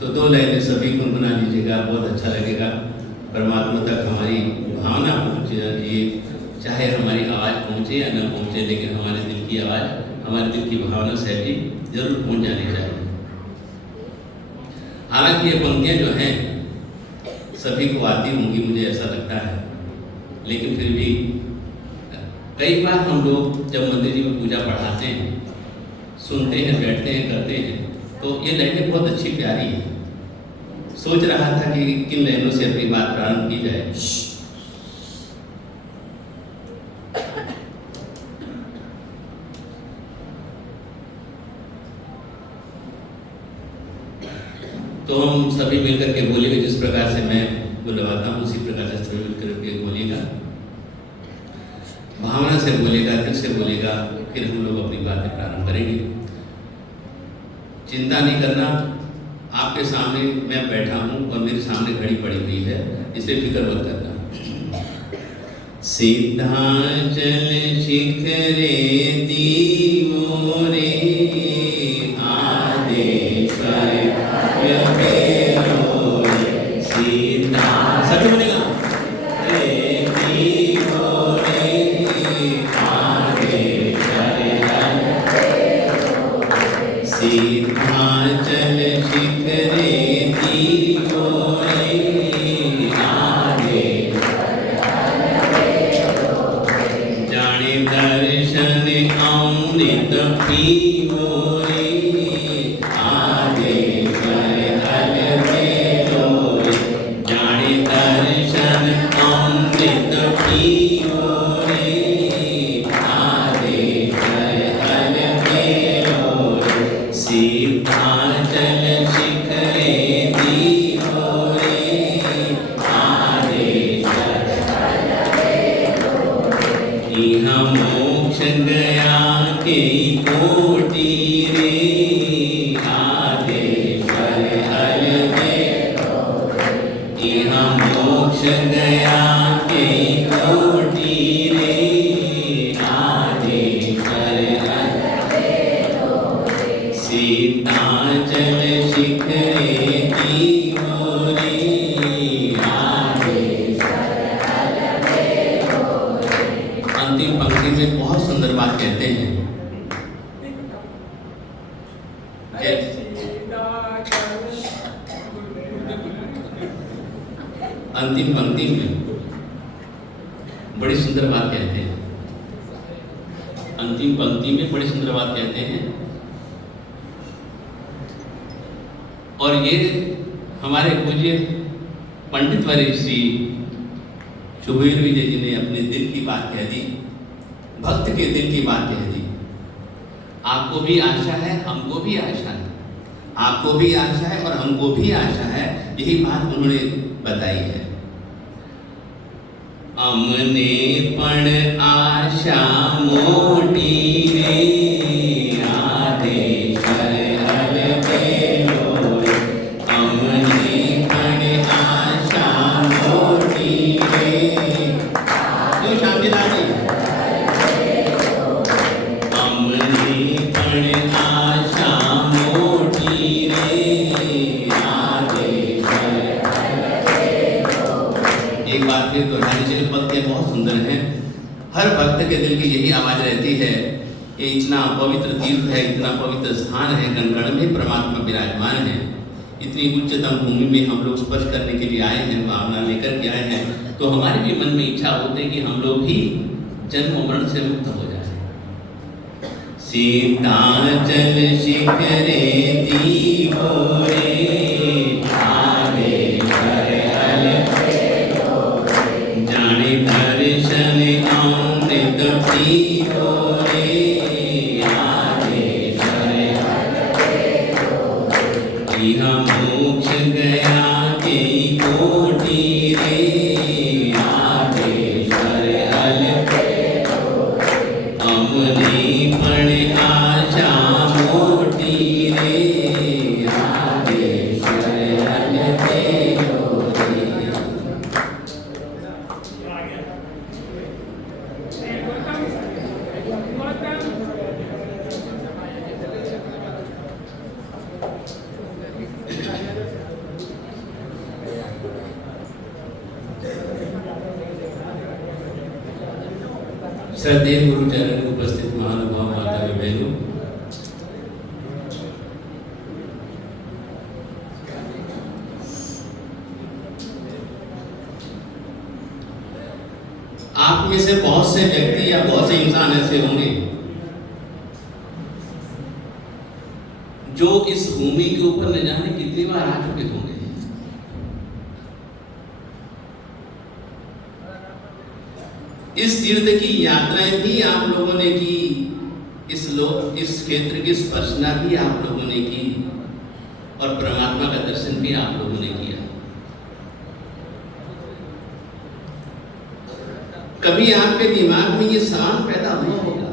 तो 2 लाइनें सभी गुनगुना लीजिएगा, बहुत अच्छा लगेगा। परमात्मा तक हमारी भावना पहुँचना चाहिए, चाहे हमारी आवाज़ पहुँचे या न पहुँचे, लेकिन हमारे दिल की आवाज़, हमारे दिल की भावना से भी जरूर पहुँच जानी चाहिए। हालांकि ये पंक्तियाँ जो हैं सभी को आती होंगी, मुझे ऐसा लगता है, लेकिन फिर भी कई बार हम लोग जब मंदिर जी में पूजा पढ़ाते हैं, सुनते हैं, बैठते हैं, करते हैं, तो ये लाइनें बहुत अच्छी प्यारी है। सोच रहा था कि किन लाइनों से अपनी बात प्रारंभ की जाए। तो हम सभी मिलकर के बोलेंगे, जिस प्रकार से मैं बुलवाता हूँ उसी प्रकार से सभी मिलकर के बोलेगा, भावना से बोलेगा, दिल से बोलेगा, फिर हम लोग अपनी बातें प्रारंभ करेंगे। चिंता नहीं करना, आपके सामने मैं बैठा हूँ और मेरे सामने घड़ी पड़ी हुई है, इसलिए फिक्र मत करना। सिद्धांचल शिखरे दीमोरे आदेश सच बोलेगा, सिद्धांचल शिखरे दीमोरे आदेश जाने दर्शन अमृत पीवोरे सिद्धांचल शिखरे दीमोरे आदेश इहाँ मोक्ष गया के कोटि रे आदेश इहाँ मोक्ष गया के कोटि रे सिद्धांचल शिखरे दीमोरे आदेश। अंतिम पंक्ति में बहुत सुंदर बात कहते हैं, अंतिम पंक्ति में बड़ी सुंदर बात कहते हैं, अंतिम पंक्ति में बड़ी सुंदर बात कहते हैं। और ये हमारे पूज्य पंडित वर्य श्री सुबीर विजय जी ने अपने दिल की बात कह दी, भक्त के दिल की बात कह दी। आपको भी आशा है, हमको भी आशा है, आपको भी आशा है और हमको भी आशा है, यही बात उन्होंने बताई है। अमने पण आशा मोटी रे आदेश बहुत सुंदर है। हर भक्त के दिल की यही आवाज रहती है कि इतना पवित्र तीर्थ है, इतना पवित्र स्थान है, कण-कण में परमात्मा विराजमान है। इतनी उच्चतम भूमि में हम लोग स्पर्श करने के लिए आए हैं, भावना लेकर के आए हैं, तो हमारे भी मन में इच्छा होती है कि हम लोग भी जन्म मरण से मुक्त हो जाए। सिद्धांचल शिखरे दीमोरे जाने दर्शन अमृत पीवोरे आदेश इहाँ मोक्ष गया के कोटि रे आदेश अमने पण आशा मोटी रे आदेश श्रद्धेय गुरुचरण उपस्थित महानुभाव माता बहनों, आप में से बहुत से व्यक्ति या बहुत से इंसान ऐसे होंगे जो इस भूमि के ऊपर न जाने कितनी बार आ चुके होंगे। इस तीर्थ की यात्राएं भी आप लोगों ने की, इस क्षेत्र की स्पर्शना भी आप लोगों ने की और परमात्मा का दर्शन भी आप लोगों ने किया। कभी आपके दिमाग में ये सवाल पैदा हुआ होगा,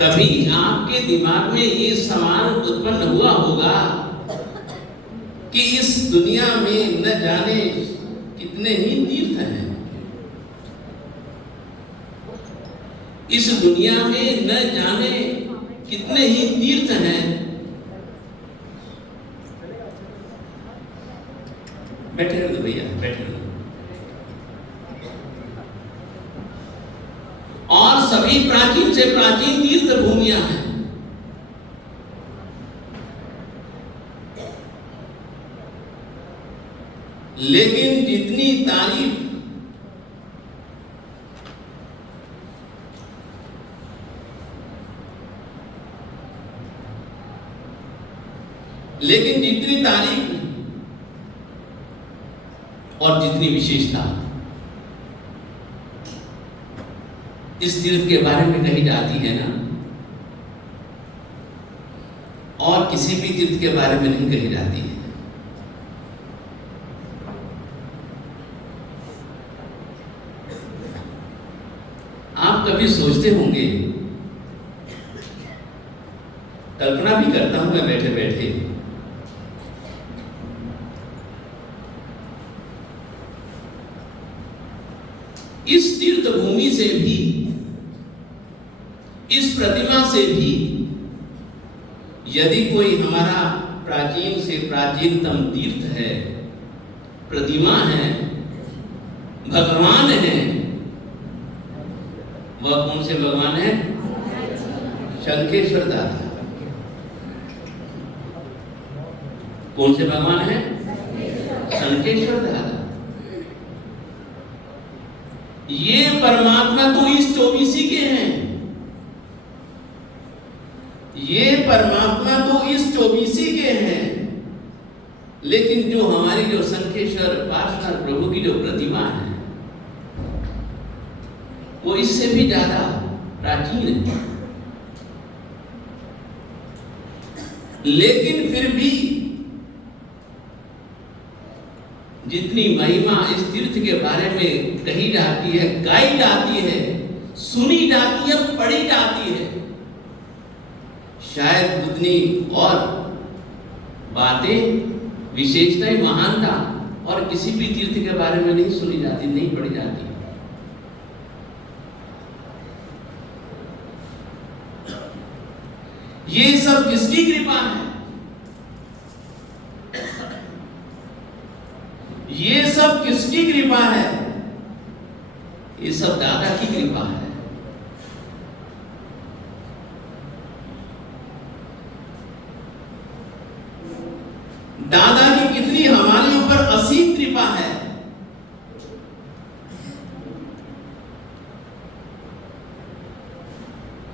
कभी आपके दिमाग में ये सवाल उत्पन्न हुआ होगा कि इस दुनिया में न जाने कितने ही तीर्थ हैं, इस दुनिया में न जाने कितने ही तीर्थ हैं। बैठे रहो भैया, बैठे रहो। और सभी प्राचीन से प्राचीन तीर्थ भूमियां हैं। लेकिन जितनी तारीफ और जितनी विशेषता इस तीर्थ के बारे में कही जाती है ना, और किसी भी तीर्थ के बारे में नहीं कही जाती है। आप कभी सोचते होंगे, कल्पना भी करता हूं मैं बैठे बैठे, इस तीर्थ भूमि से भी, इस प्रतिमा से भी यदि कोई हमारा प्राचीन से प्राचीनतम तीर्थ है, प्रतिमा है, भगवान है, वह कौन से भगवान है? शंखेश्वर दादा। कौन से भगवान है? शंखेश्वर दादा। ये परमात्मा तो इस चौबीसी के हैं, ये परमात्मा तो इस चौबीसी के हैं, लेकिन जो हमारी जो शंखेश्वर पार्श्वनाथ प्रभु की जो प्रतिमा है वो इससे भी ज्यादा प्राचीन है। लेकिन फिर भी जितनी महिमा इस तीर्थ के बारे में कही जाती है, गाई जाती है, सुनी जाती है, पढ़ी जाती है, शायद उतनी और बातें, विशेषताएं, महानता और किसी भी तीर्थ के बारे में नहीं सुनी जाती, नहीं पढ़ी जाती। ये सब किसकी कृपा है? ये सब किसकी कृपा है? ये सब दादा की कृपा है। दादा की कितनी हमारे ऊपर असीम कृपा है।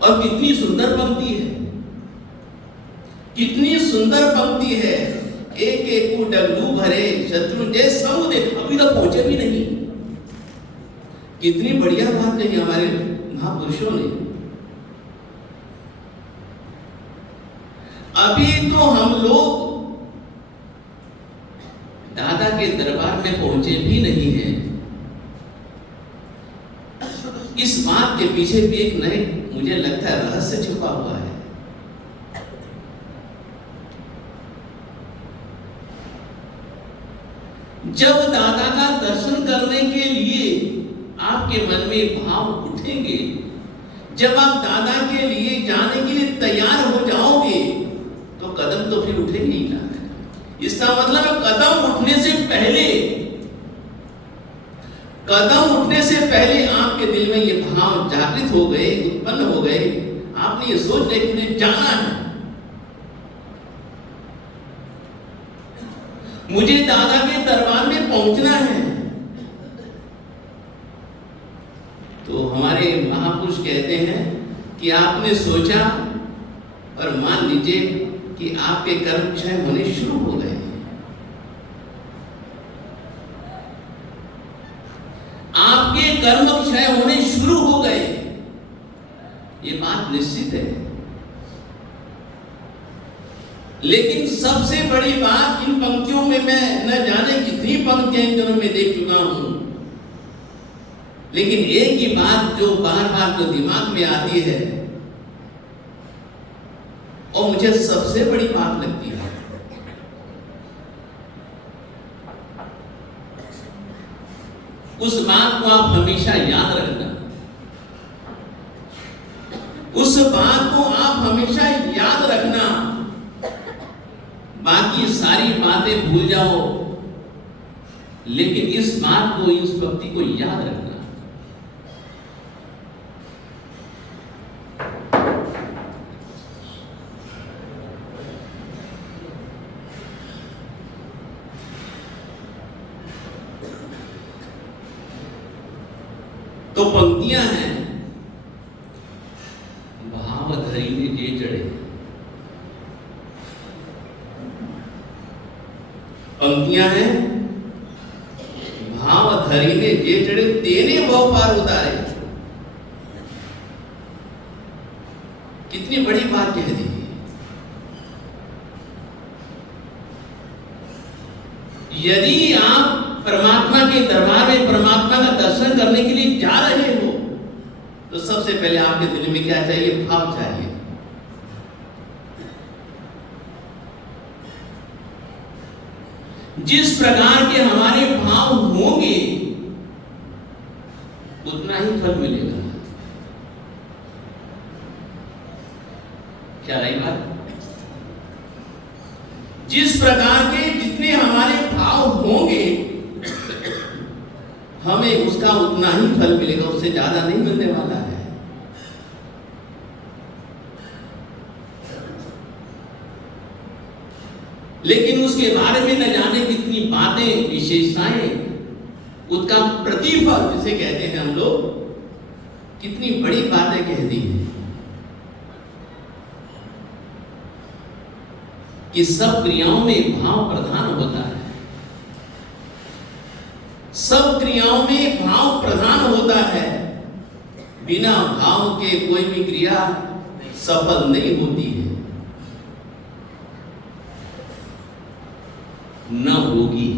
और कितनी सुंदर पंक्ति है, कितनी सुंदर पंक्ति है। एक एक को डगलू भरे शत्रु जय समुदे, अभी तक पहुंचे भी नहीं। कितनी बढ़िया बात कही हमारे महापुरुषों ने। अभी तो हम लोग दादा के दरबार में पहुंचे भी नहीं हैं। इस बात के पीछे भी एक नए, मुझे लगता है, रहस्य छुपा हुआ है। जब दादा का दर्शन करने के लिए आपके मन में भाव उठेंगे, जब आप दादा के लिए जाने के लिए तैयार हो जाओगे, तो कदम तो फिर उठेंगे ही ना। इसका मतलब कदम उठने से पहले कदम उठने से पहले आपके दिल में ये भाव जागृत हो गए, उत्पन्न हो गए, आपने ये सोच लिया कि मुझे जाना है, मुझे दादा के दरबार में पहुंचना है। तो हमारे महापुरुष कहते हैं कि आपने सोचा और मान लीजिए कि आपके कर्म क्षय होने शुरू हो गए। आपके कर्म क्षय होने शुरू हो गए, ये बात निश्चित है। लेकिन सबसे बड़ी बात, इन पंक्तियों में मैं न जाने कितनी पंक्तियां इन दिनों में देख चुका हूं, लेकिन एक ही बात जो बार बार जो दिमाग में आती है और मुझे सबसे बड़ी बात लगती है, उस बात को आप हमेशा याद रखना, उस बात को आप हमेशा याद रखना। बाकी सारी बातें भूल जाओ, लेकिन इस बात को, इस भक्ति को याद रखना। तो पंक्तियां हैं, भाव धरी ने जे चढ़े। पंक्तियां हैं, भाव धरी ने जे चढ़े, तेने भव पार उतारे। कितनी बड़ी बात कह दी। यदि आप परमात्मा के दरबार में परमात्मा का दर्शन करने के लिए जा रहे हो, तो सबसे पहले आपके दिल में क्या चाहिए? भाव चाहिए। जिस प्रकार के हमारे भाव होंगे, उतना ही फल मिलेगा। क्या रही बात? जिस प्रकार के जितने हमारे भाव होंगे, हमें उसका उतना ही फल मिलेगा, उससे ज्यादा नहीं मिलने वाला है। लेकिन उसके बारे में न जाने कितनी बातें, विशेषताएं, उसका प्रतिफल जिसे कहते हैं हम लोग, कितनी बड़ी बातें कह दी हैं कि सब क्रियाओं में भाव प्रधान होता है। सब क्रियाओं में भाव प्रधान होता है। बिना भाव के कोई भी क्रिया सफल नहीं होती है, न होगी,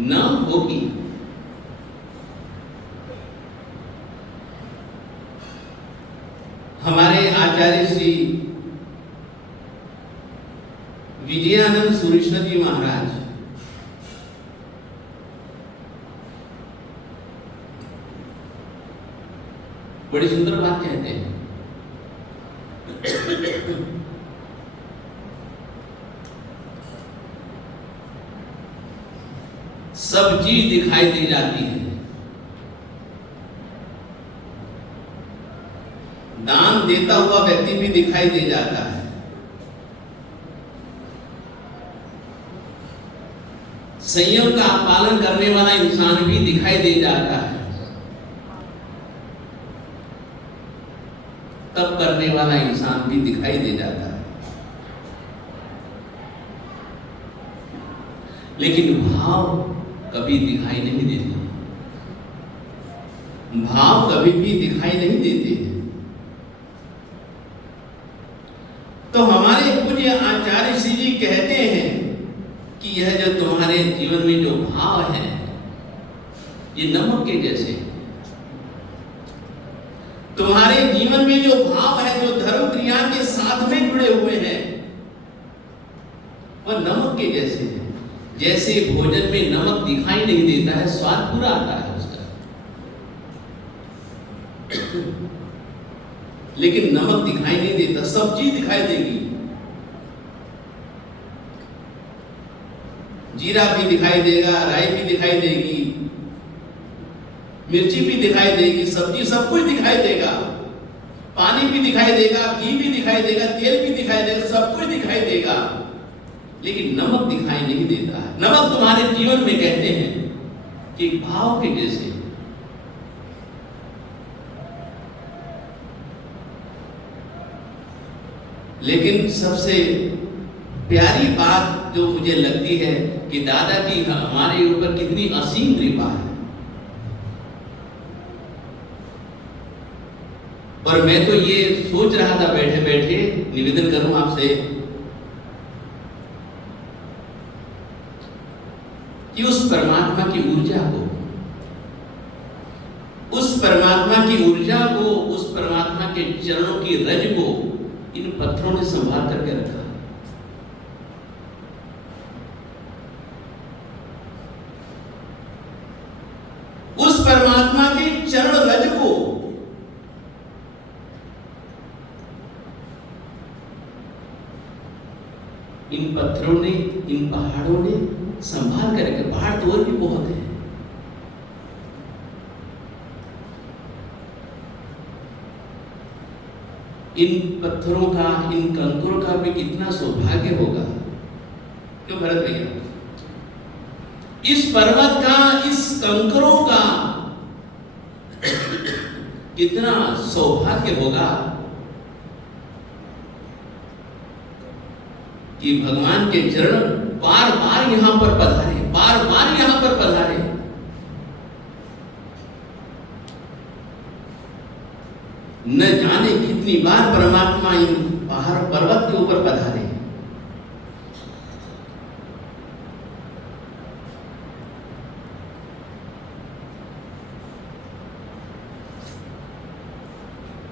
न होगी। हमारे आचार्य श्री विजयानंद सुरेश्वर जी महाराज बड़ी सुंदर बात कहते हैं। सब चीज दिखाई दे जाती है, दान देता हुआ व्यक्ति भी दिखाई दे जाता है, संयम का पालन करने वाला इंसान भी दिखाई दे जाता है, तप करने वाला इंसान भी दिखाई दे जाता है। लेकिन भाव कभी दिखाई नहीं देते, भाव कभी भी दिखाई नहीं देते। तो हमारे पूज्य आचार्य श्री जी कहते हैं कि यह जो तुम्हारे जीवन में जो भाव है, ये नमक के जैसे हैं। तुम्हारे जीवन में जो भाव है, जो धर्म क्रिया के साथ में जुड़े हुए हैं, वह नमक के जैसे हैं। जैसे भोजन में नमक दिखाई नहीं देता है, स्वाद पूरा आता है उसका, लेकिन नमक दिखाई नहीं देता, सब्जी दिखाई देगी। जीरा भी दिखाई देगा, राई भी दिखाई देगी, मिर्ची भी दिखाई देगी, सब्जी सब कुछ दिखाई देगा, पानी भी दिखाई देगा, घी भी दिखाई देगा, तेल भी दिखाई देगा, सब कुछ दिखाई देगा, लेकिन नमक दिखाई नहीं देता है। नमक तुम्हारे जीवन में कहते हैं कि भाव के जैसे। लेकिन सबसे प्यारी बात जो मुझे लगती है कि दादा की हमारे ऊपर कितनी असीम कृपा है। और मैं तो ये सोच रहा था बैठे बैठे, निवेदन करूं आपसे कि उस परमात्मा की ऊर्जा को, उस परमात्मा की ऊर्जा को, उस परमात्मा के चरणों की रज को इन पत्थरों ने संभाल करके रखा। उस परमात्मा के चरण रज को इन पत्थरों ने, इन पहाड़ों ने संभाल करके, पहाड़ तो और भी बहुत है, इन पत्थरों का, इन कंकरों का भी कितना सौभाग्य होगा। क्यों भरत भैया? इस पर्वत का, इस कंकरों का कितना सौभाग्य होगा कि भगवान के चरण बार बार यहां पर पधारे, बार बार यहां पर पधारे। न जाने कितनी बार परमात्मा इन पहाड़ पर्वत के ऊपर पधारे।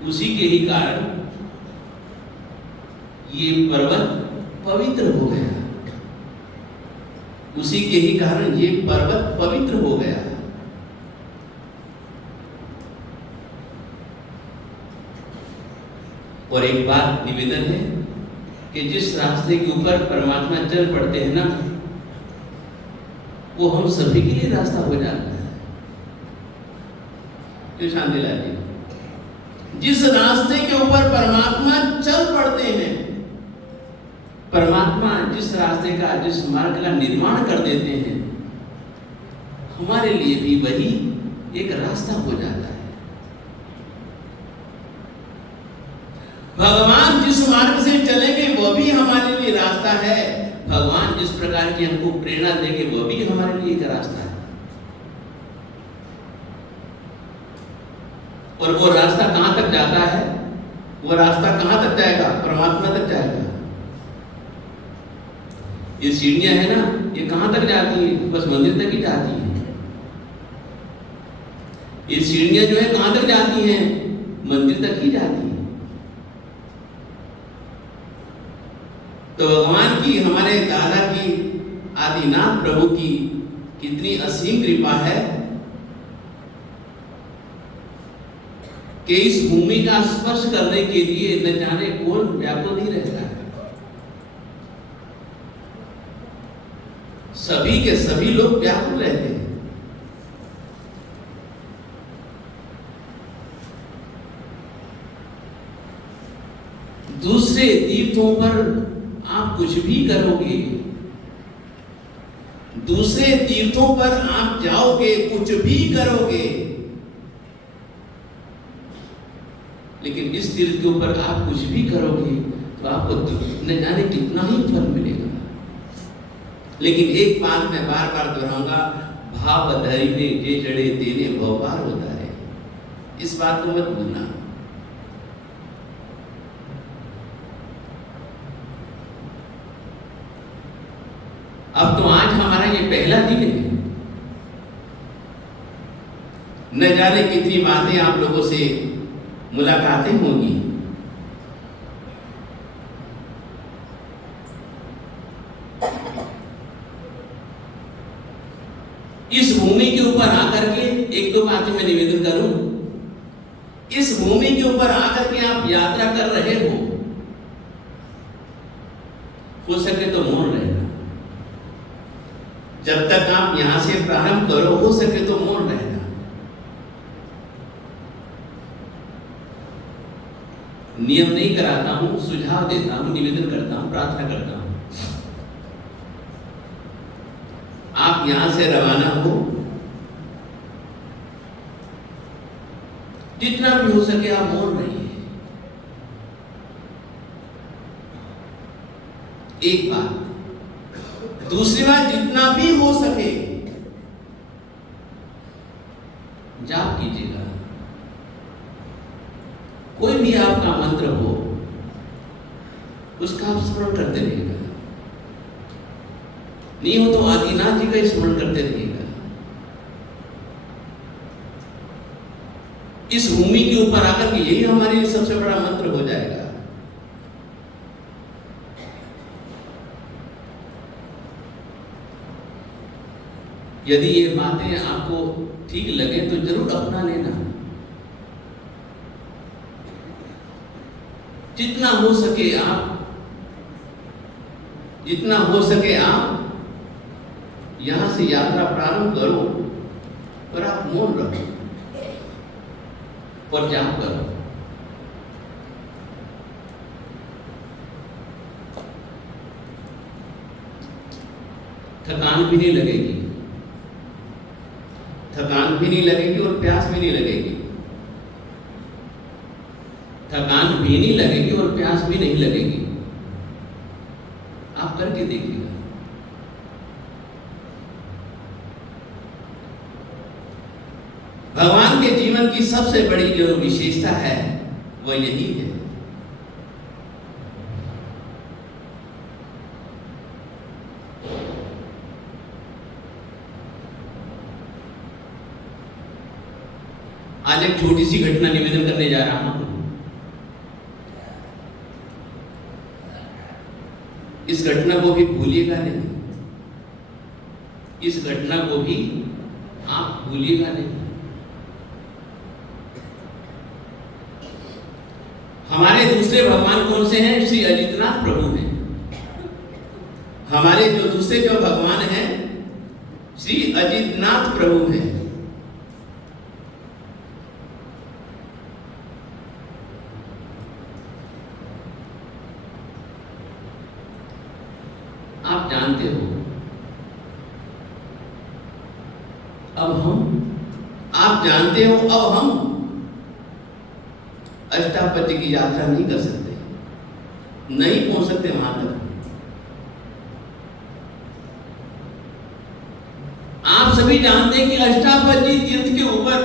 उसी के ही कारण ये पर्वत पवित्र हो गया, उसी के ही कारण ये पर्वत पवित्र हो गया। और एक बात निवेदन है कि जिस रास्ते के ऊपर परमात्मा चल पड़ते हैं ना, वो हम सभी के लिए रास्ता हो जाता है। क्यों शांतिलाल जी? जिस रास्ते के ऊपर परमात्मा चल पड़ते हैं, परमात्मा जिस रास्ते का, जिस मार्ग का निर्माण कर देते हैं, हमारे लिए भी वही एक रास्ता हो जाता है। भगवान जिस मार्ग से चलेंगे वो भी हमारे लिए रास्ता है। भगवान जिस प्रकार की हमको प्रेरणा देंगे वो भी हमारे लिए एक रास्ता है। और वो रास्ता कहां तक जाता है? वो रास्ता कहां तक जाएगा? परमात्मा तक जाएगा। ये सीढ़ियां है ना, ये कहां तक जाती है? बस मंदिर तक ही जाती है। ये सीढ़ियां जो है कहां तक जाती हैं? मंदिर तक ही जाती है। तो भगवान की, हमारे दादा की, आदिनाथ प्रभु की कितनी असीम कृपा है कि इस भूमि का स्पर्श करने के लिए न जाने कौन व्याकुल नहीं रहता है। सभी के सभी लोग व्याकुल रहते हैं। दूसरे तीर्थों पर आप कुछ भी करोगे, दूसरे तीर्थों पर आप जाओगे, कुछ भी करोगे, लेकिन इस तीर्थ के ऊपर आप कुछ भी करोगे तो आपको न जाने कितना ही फल मिलेगा। लेकिन एक बात मैं बार बार दोहराऊंगा, भाव धरी में जे जड़े देने भवपार होता है। इस बात को मत भूलना। अब तो आज हमारा ये पहला दिन है, न जाने कितनी बातें आप लोगों से मुलाकातें होंगी। इस भूमि के ऊपर आकर के एक दो बातें मैं निवेदन करूं। इस भूमि के ऊपर आकर के आप यात्रा कर रहे हो सके तो मौन रहना। जब तक आप यहां से प्रारंभ करो, हो सके तो मौन रहना। नियम नहीं कराता हूं, सुझाव देता हूं, निवेदन करता हूं, प्रार्थना करता हूं। आप यहां से रवाना हो, जितना भी हो सके आप मौन रहिए। एक बात। दूसरी बात, जितना भी हो सके जाप कीजिएगा। कोई भी आपका मंत्र हो, उसका आप स्मरण करते रहिएगा। नहीं हो तो आदिनाथ जी का स्मरण करते रहिएगा। इस भूमि के ऊपर आकर के यही हमारे लिए सबसे बड़ा मंत्र हो जाएगा। यदि ये बातें आपको ठीक लगे तो जरूर अपना लेना। जितना हो सके आप यहां से यात्रा प्रारंभ करो, और आप मौन रहो और जाप करो। थकान भी नहीं लगेगी, और प्यास भी नहीं लगेगी। थकान भी नहीं लगेगी और प्यास भी नहीं लगेगी। आप करके देखिएगा। भगवान के जीवन की सबसे बड़ी जो विशेषता है वह यही है। आज एक छोटी सी घटना निवेदन करने जा रहा हूं। इस घटना को भी भूलिएगा नहीं, इस घटना को भी आप भूलिएगा नहीं। हमारे दूसरे भगवान कौन से हैं? श्री अजितनाथ प्रभु हैं। हमारे जो दूसरे जो भगवान हैं श्री अजितनाथ प्रभु हैं। आप जानते हो, आप जानते हो अब हम अष्टापदी की यात्रा नहीं कर सकते, नहीं पहुंच सकते वहां तक। आप सभी जानते हैं कि अष्टापदी तीर्थ के ऊपर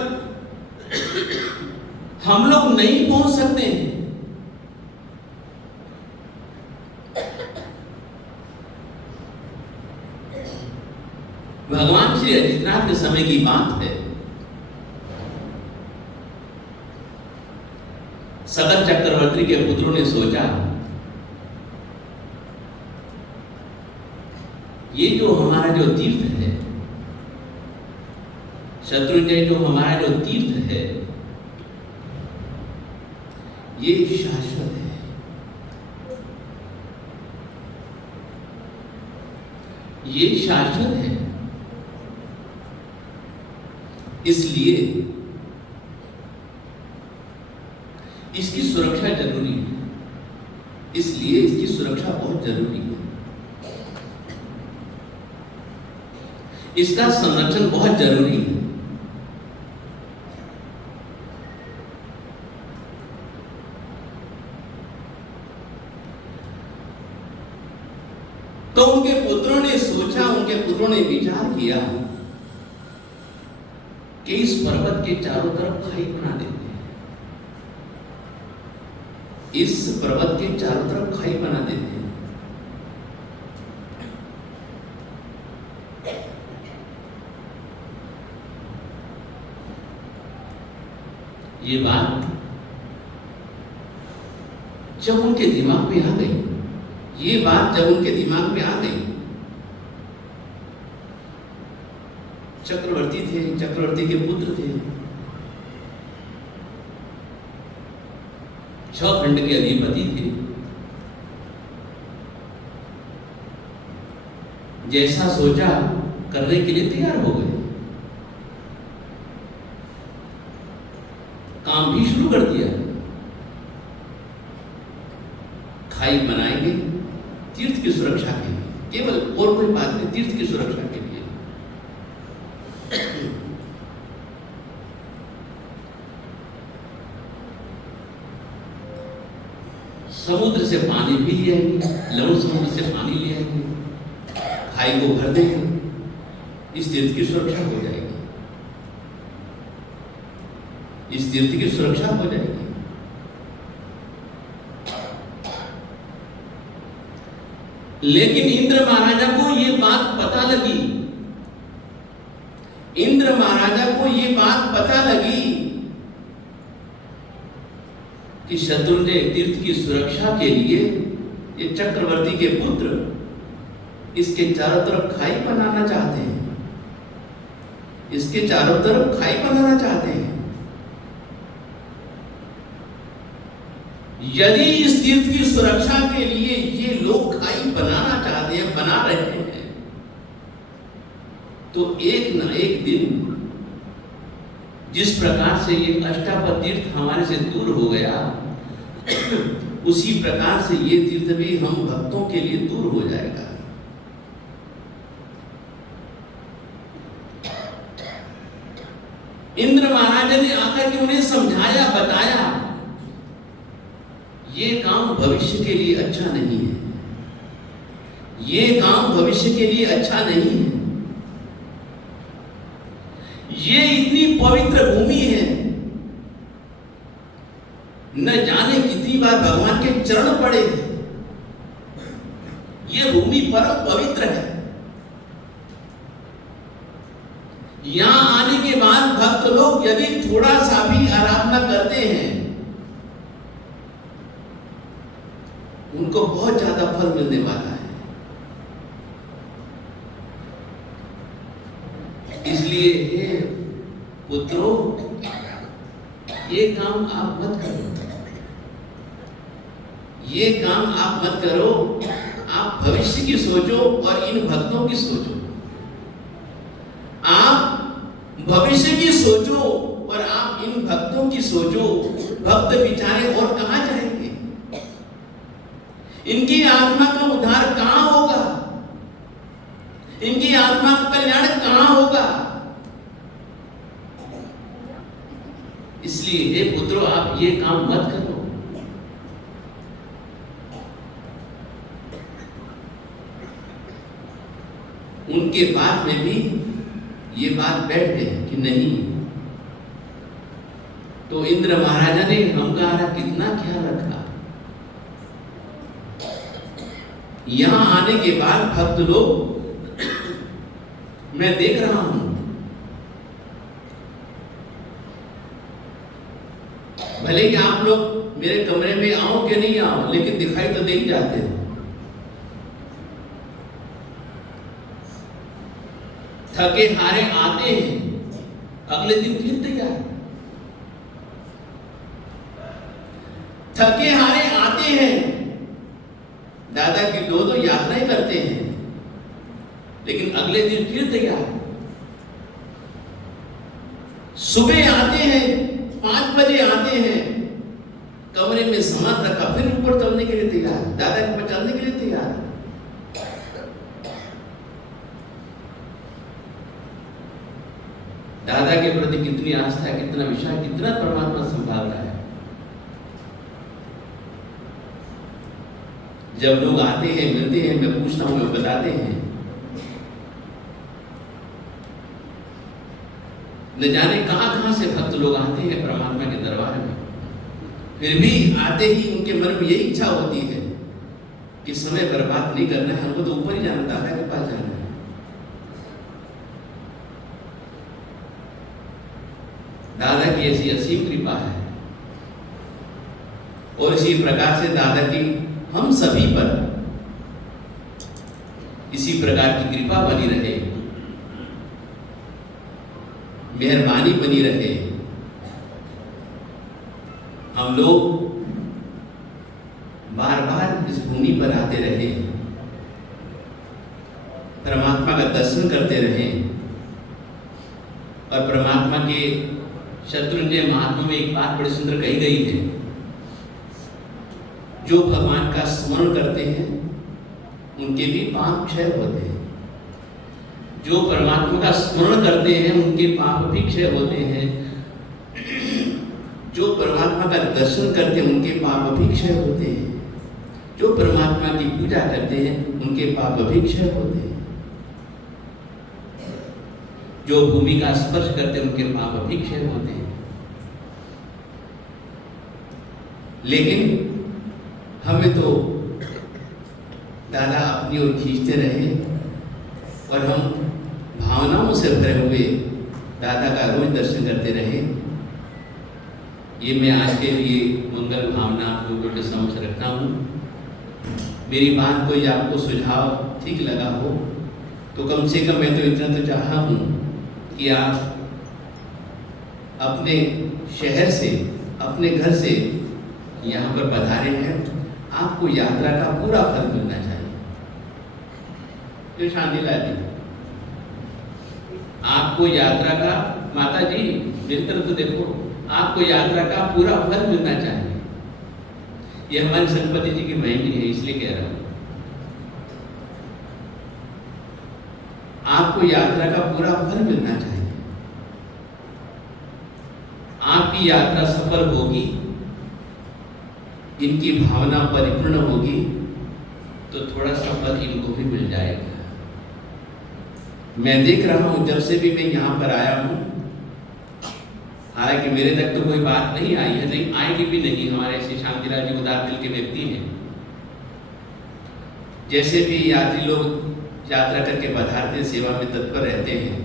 हम लोग नहीं पहुंच सकते हैं। भगवान श्री अजितनाथ के समय की बात है। सगर चक्रवर्ती के पुत्रों ने सोचा, ये जो हमारा जो तीर्थ है, शत्रुंजय जो हमारा जो तीर्थ है, ये शाश्वत है। ये शाश्वत है, इसलिए इसकी सुरक्षा जरूरी है। इसलिए इसकी सुरक्षा बहुत जरूरी है। इसका संरक्षण बहुत जरूरी है। तो उनके पुत्रों ने सोचा, उनके पुत्रों ने विचार किया कि इस पर्वत के चारों तरफ खाई बना देते हैं। इस पर्वत के चारों तरफ खाई बना देते हैं। ये बात जब उनके दिमाग में आ गई, ये बात जब उनके दिमाग में आ गई, चक्रवर्ती थे, चक्रवर्ती के पुत्र थे, 6 खंड के अधिपति थे। जैसा सोचा करने के लिए तैयार हो गए, काम भी शुरू कर दिया। खाई बनाएंगे तीर्थ की सुरक्षा के लिए, केवल और कोई बात नहीं, तीर्थ की सुरक्षा के लिए। समुद्र से पानी भी ले आएंगे, लवण समुद्र से पानी ले आएंगे, खाई को भर देंगे, इस तीर्थ की सुरक्षा हो जाएगी, इस तीर्थ की सुरक्षा हो जाएगी। लेकिन इंद्र महाराजा को ये बात पता लगी, इंद्र महाराजा को ये बात पता लगी कि शत्रु ने तीर्थ की सुरक्षा के लिए ये चक्रवर्ती के पुत्र इसके चारों तरफ खाई बनाना चाहते हैं, इसके चारों तरफ खाई बनाना चाहते हैं। यदि इस तीर्थ की सुरक्षा के लिए ये लोग खाई बनाना चाहते हैं, बना रहे हैं, तो एक ना एक दिन जिस प्रकार से ये अष्टावक्र तीर्थ हमारे से दूर हो गया, उसी प्रकार से ये तीर्थ भी हम भक्तों के लिए दूर हो जाएगा। इंद्र महाराज ने आकर के उन्हें समझाया, बताया, ये काम भविष्य के लिए अच्छा नहीं है, ये काम भविष्य के लिए अच्छा नहीं है। ये इतनी पवित्र भूमि है, न जाने कितनी बार भगवान के चरण पड़े हैं, ये भूमि परम पवित्र है। यहां आने के बाद भक्त लोग यदि थोड़ा सा भी आराधना करते हैं, उनको बहुत ज्यादा फल मिलने वाला है। इसलिए हे पुत्रों, ये काम आप मत करो, ये काम आप मत करो, आप भविष्य की सोचो और इन भक्तों की सोचो। आप भविष्य की सोचो और आप इन भक्तों की सोचो। भक्त बेचारे और कहां जाएंगे? इनकी आत्मा का उद्धार कहां होगा? इनकी आत्मा का कल्याण कहां होगा? इसलिए हे पुत्रों, आप ये काम मत करो। उनके बाद में भी ये बात बैठ गई कि नहीं। तो इंद्र महाराजा ने हमारा कितना ख्याल रखा। यहां आने के बाद भक्त लोग, मैं देख रहा हूं, भले ही आप लोग मेरे कमरे में आओ कि नहीं आओ, लेकिन दिखाई तो दे ही जाते हैं। थके हारे आते हैं, अगले दिन फिर तैयार। थके हारे आते हैं, दादा की दो यात्राएं करते हैं, लेकिन अगले दिन फिर तैयार। सुबह आते हैं, 5 बजे आते हैं, कमरे में सामान रखा, फिर ऊपर चलने के लिए तैयार, दादा के ऊपर चलने के लिए तैयार। दादा के प्रति कितनी आस्था है, कितना विश्वास, कितना परमात्मा संभाल रहा है। जब लोग आते हैं, मिलते हैं, मैं पूछता हूं, लोग बताते हैं, न जाने कहां से भक्त लोग आते हैं परमात्मा के दरबार में। फिर भी आते ही उनके मन में यही इच्छा होती है कि समय बर्बाद नहीं करना है, हमको तो ऊपर ही जाना, दादा के पास जाना है। दादा की ऐसी असीम कृपा है, और इसी प्रकार से दादा की हम सभी पर इसी प्रकार की कृपा बनी रहे, मेहरबानी बनी रहे। हम लोग बार बार इस भूमि पर आते रहे, परमात्मा का दर्शन करते रहें। और परमात्मा के शत्रुंजय महात्मा में एक बात बड़ी सुंदर कही गई है, जो भगवान का स्मरण करते हैं उनके भी पाप क्षय होते हैं। जो परमात्मा का स्मरण करते हैं उनके पाप भी क्षय होते हैं। जो परमात्मा का दर्शन करते हैं उनके पाप भी क्षय होते हैं। जो परमात्मा की पूजा करते हैं उनके पाप भी क्षय होते हैं। जो भूमि का स्पर्श करते हैं उनके पाप भी क्षय होते हैं। लेकिन हमें तो दादा अपनी ओर खींचते रहे और हम भावनाओं से भरे हुए दादा का रोज दर्शन करते रहे। ये मैं आज के लिए मंगल भावना आप लोगों के समक्ष रखता हूँ। मेरी बात कोई आपको सुझाव ठीक लगा हो तो कम से कम मैं तो इतना तो चाहा हूँ कि आप अपने शहर से, अपने घर से यहाँ पर पधारे हैं, आपको यात्रा का पूरा फल मिलना चाहिए। जो शांति लाती, आपको यात्रा का, माता जी मेरी तरफ तो देखो, आपको यात्रा का पूरा फल मिलना चाहिए। ये हमारे संपत्ति जी की बहन जी है, इसलिए कह रहा हूं। आपको यात्रा का पूरा फल मिलना चाहिए। आपकी यात्रा सफल होगी, इनकी भावना परिपूर्ण होगी तो थोड़ा सा फल इनको भी मिल जाएगा। मैं देख रहा हूं जब से भी मैं यहाँ पर आया हूं, हालांकि मेरे तक तो कोई बात नहीं आई है, नहीं आएगी भी नहीं। हमारे श्री शांतिलाल जी उदार दिल के व्यक्ति हैं। जैसे भी यात्री लोग यात्रा करके पधारते, सेवा में तत्पर रहते हैं,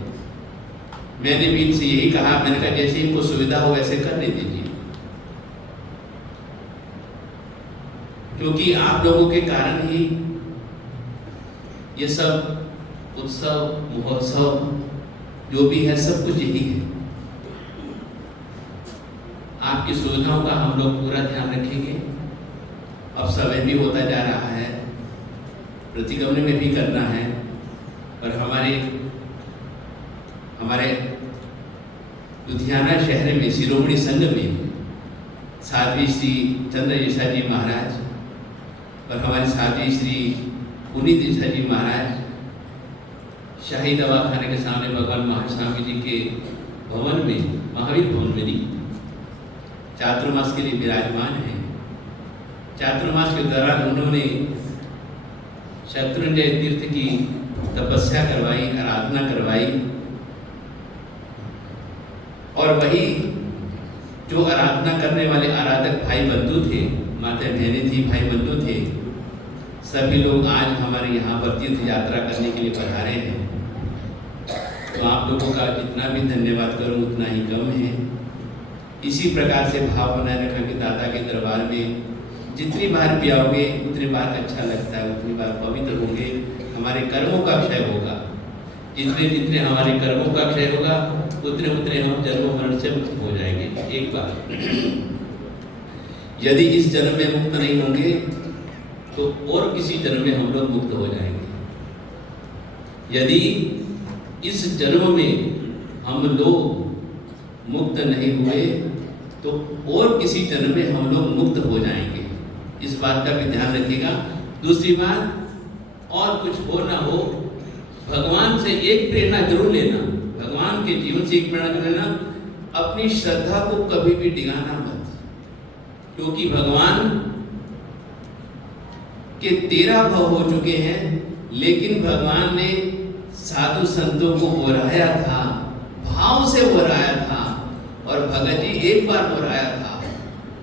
मैंने भी इनसे यही कहा, मैंने कहा जैसे इनको सुविधा हो वैसे करने दीजिए, क्योंकि आप लोगों के कारण ही ये सब उत्सव, महोत्सव जो भी है सब कुछ यही है। आपकी सुविधाओं का हम लोग पूरा ध्यान रखेंगे। अब समय भी होता जा रहा है, प्रतिगमन में भी करना है। और हमारे लुधियाना शहर में शिरोमणि संघ में साध्वी श्री चंद्रयशा जी महाराज और हमारे साध्वी श्री पुनीत यशा जी महाराज शाही दवाखाने के सामने भगवान महास्वामी जी के भवन में, महावीर भवन में चातुर्मास के लिए विराजमान है। चातुर्मास के दौरान उन्होंने शत्रुंजय तीर्थ की तपस्या करवाई, आराधना करवाई। और वही जो आराधना करने वाले आराधक भाई बंधु थे, माता बहनें थी, भाई बंधु थे, सभी लोग आज हमारे यहाँ पर तीर्थ यात्रा करने के लिए पधारे हैं। तो आप लोगों का जितना भी धन्यवाद करूँ उतना ही कम है। इसी प्रकार से भाव बनाए रखा कि दादा के दरबार में जितनी बार भी आओगे उतनी बार अच्छा लगता है, उतनी बार पवित्र होंगे, हमारे कर्मों का क्षय होगा। जितने जितने हमारे कर्मों का क्षय होगा उतने उतने हम जन्म मरण से मुक्त हो जाएंगे। एक बार यदि इस जन्म में मुक्त नहीं होंगे तो और किसी जन्म में हम लोग मुक्त हो जाएंगे। यदि इस जन्म में हम लोग मुक्त नहीं हुए तो और किसी जन्म में हम लोग मुक्त हो जाएंगे। इस बात का भी ध्यान रखिएगा। दूसरी बात, और कुछ हो ना हो, भगवान से एक प्रेरणा जरूर लेना, भगवान के जीवन से एक प्रेरणा जरूर लेना। अपनी श्रद्धा को कभी भी डिगाना मत, क्योंकि भगवान के 13 भव हो चुके हैं, लेकिन भगवान ने साधु संतों को ओराया था, भाव से ओराया था। और भगत जी एक बार ओराया था,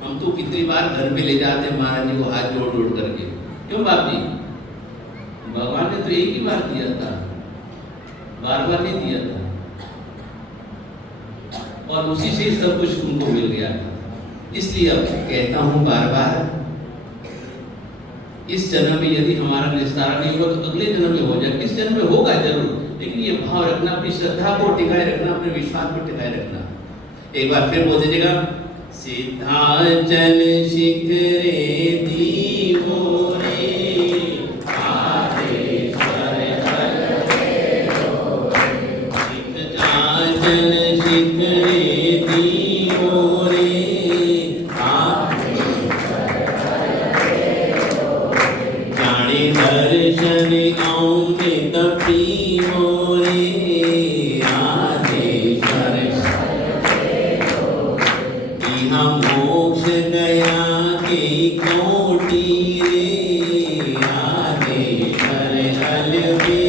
हम तो कितनी बार घर पे ले जाते महाराज जी को हाथ जोड़ जोड़ करके। क्यों बाप जी? भगवान ने तो एक ही बार दिया था, बार बार नहीं दिया था, और उसी से सब कुछ उनको मिल गया था। इसलिए अब कहता हूँ बार बार, इस जन्म में यदि हमारा निस्तारा नहीं हुआ तो अगले जन्म में हो जाए। इस जन्म में होगा जरूर, लेकिन ये भाव रखना, अपनी श्रद्धा को टिकाए रखना, अपने विश्वास को टिकाए रखना। एक बार फिर बोल दीजिएगा, सिद्धाचल शिखरे दीवो रे आदेश्वर दी मोरे जाने दर्शन आऊंगे तभी मोरे आदेश्वर यहाँ मोक्ष गया के कोटि रे आदेश्वर अलबे